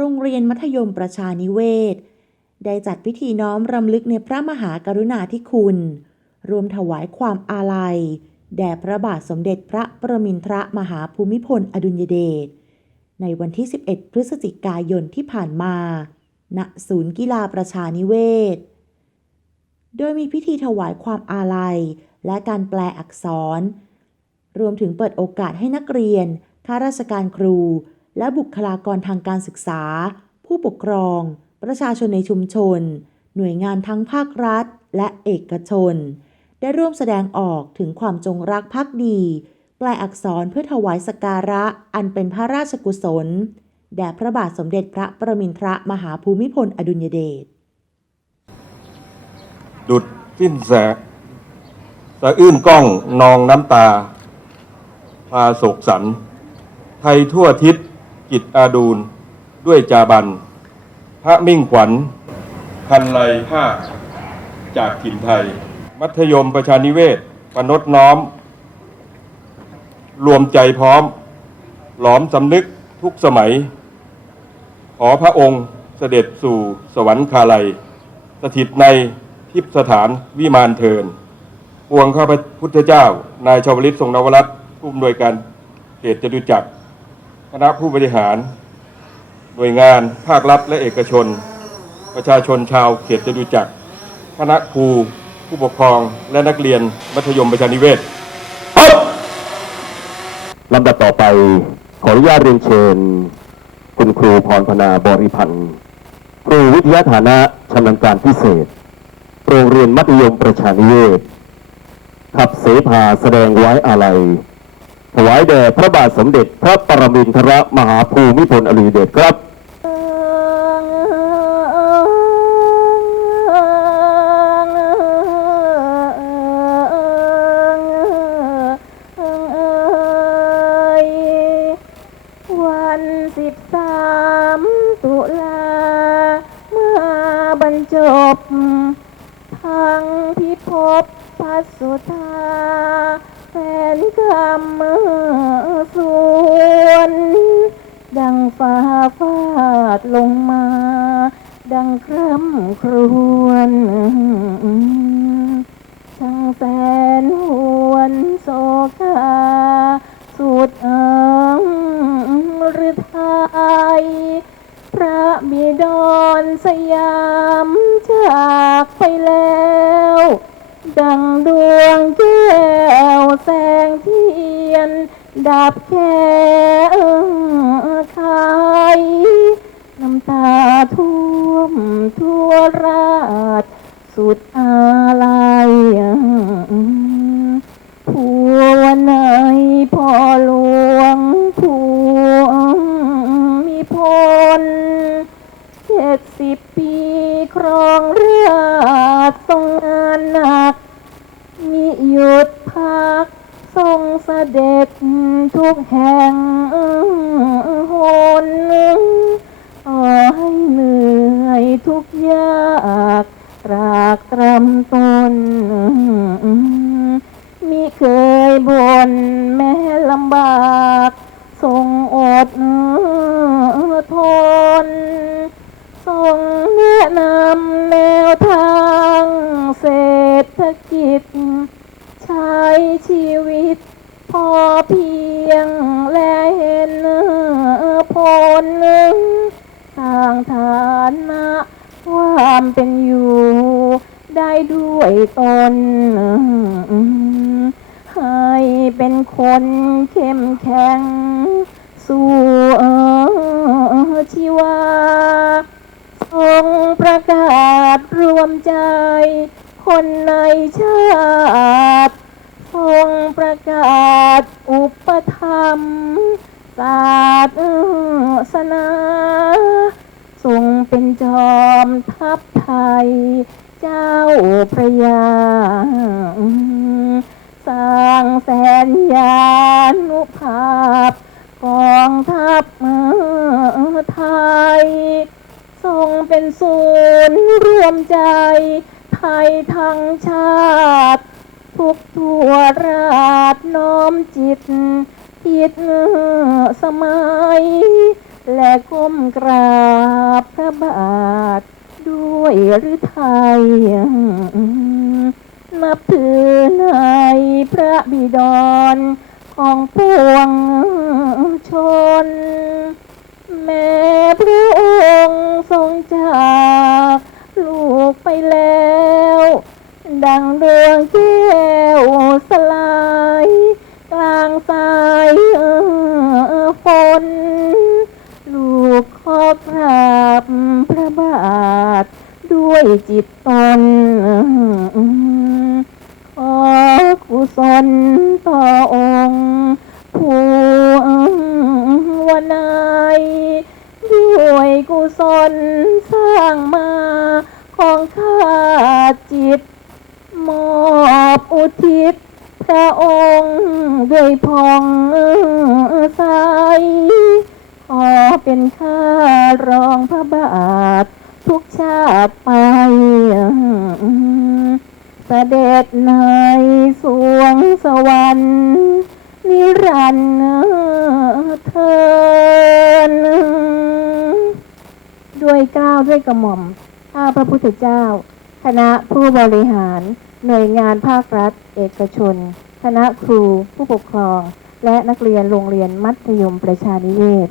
โรงเรียนมัธยมประชานิเวศ ได้จัดพิธีน้อมรำลึกในพระมหากรุณาธิคุณ รวมถวายความอาลัย แด่พระบาทสมเด็จพระประมินทรมหาภูมิพลอดุลยเดช ในวันที่ 11 พฤศจิกายนที่ผ่านมา ณ ศูนย์กีฬาประชานิเวศ โดยมีพิธีถวายความอาลัย และการแปลอักษร รวมถึงเปิดโอกาสให้นักเรียน ข้าราชการครู และบุคลากรทางการศึกษา ผู้ปกครอง ประชาชนในชุมชน หน่วยงานทั้งภาครัฐ และเอกชน ได้ร่วมแสดงออกถึงความจงรักภักดี แปลอักษรเพื่อถวายสการะอันเป็นพระราชกุศล แด่พระบาทสมเด็จพระประมินทรมหาภูมิพลอดุลยเดชดุดสิ้นแสสะอื้นกล้องนองน้ำตา พาโศกสัน ไทยทั่วทิศ กิจอาดูลด้วยจาบัน พระมิ่งขวัญ พันไลภาจากถิ่นไทย มัธยมประชานิเวศปนดน้อม รวมใจพร้อม หลอมสำนึกทุกสมัย ขอพระองค์เสด็จสู่สวรรคาลัย สถิตในทิพสถานวิมานเทินปวงข้าพพุทธเจ้า นายชาวลิตทรงนวรัตน์ผู้อำนวยการเขตจตุจักร คณะผู้บริหาร หน่วยงานภาครัฐและเอกชน ประชาชนชาวเขตจตุจักรคณะครูผู้ปกครองและนักเรียนมัธยมประชานิเวศลำดับต่อไปขออนุญาตเรียนเชิญ คุณครูพรพนาบริพันธ์ครูวิทยาฐานะชำนาญการพิเศษ โรงเรียนมัธยมประชานิเวศขับเสพาแสดงไว้อาลัย ถวายแด่พระบาทสมเด็จพระปรมินทรมหาภูมิพลอดุลยเดชครับวันสิบสามตุลาเมื่อบรรจบ ทั้งพิภพพัสุธา แฟนกรรมส่วน ดังฟ้าฟาดลงมา ดังคร่ำครวญช่างแสนหวนโศกาสุดเอิงหรือไทยพระบิดรสยามจากไปแล้ว ดังดวงแก้วแสงเทียน ดับแค่คายน้ำตาท่วมทั่วราช สุดอาลัยผัวในพ่อหลวงผัวมีพลเจ็ดสิบปีครองเราชย์ทรงงานหนัก มิหยุดพัก ทรงเสด็จทุกแห่งหนต่อให้เหนื่อยทุกยากตรากตรำตนมิเคยบ่นแม้ลำบาก ทรงอด กิจใช้ชีวิต พอเพียงและเห็นผลสร้างฐานะความเป็นอยู่ ได้ด้วยตน ให้เป็นคนเข้มแข็ง สู่ชีวาทรงประกาศรวมใจ คนในชาติทรงประกาศอุปธรรมศาสนาทรงเป็นจอมทัพไทย เจ้าพระยา สร้างแสนยานุภาพกองทัพไทย ทรงเป็นศูนย์รวมใจ ไทยทั้งชาติ ทุกทั่วราชน้อมจิตคิดสมัย และก้มกราบพระบาท ด้วยฤทัยนับถือในพระบิดรของปวงชน แม้พระองค์ทรงจาก กไปแล้ว ดังดวงแก้วสลาย กลางสายฝน ลูกขอกราบพระบาท ด้วยจิตตน ขอกุศลต่อองค์ ผู้วนายด้วยกุศลสร้างมา ข้าจิต มอบอุทิศพระองค์ด้วยพองใสขอเป็นข้ารองพระบาท ทุกชาติไปเสด็จในสวงสวรรค์นิรันดร์เทินด้วยกล้าวด้วยกระหม่อม ข้าพระพุทธเจ้า คณะผู้บริหาร หน่วยงานภาครัฐ เอกชน คณะครู ผู้ปกครอง และนักเรียนโรงเรียนมัธยมประชานิเวศ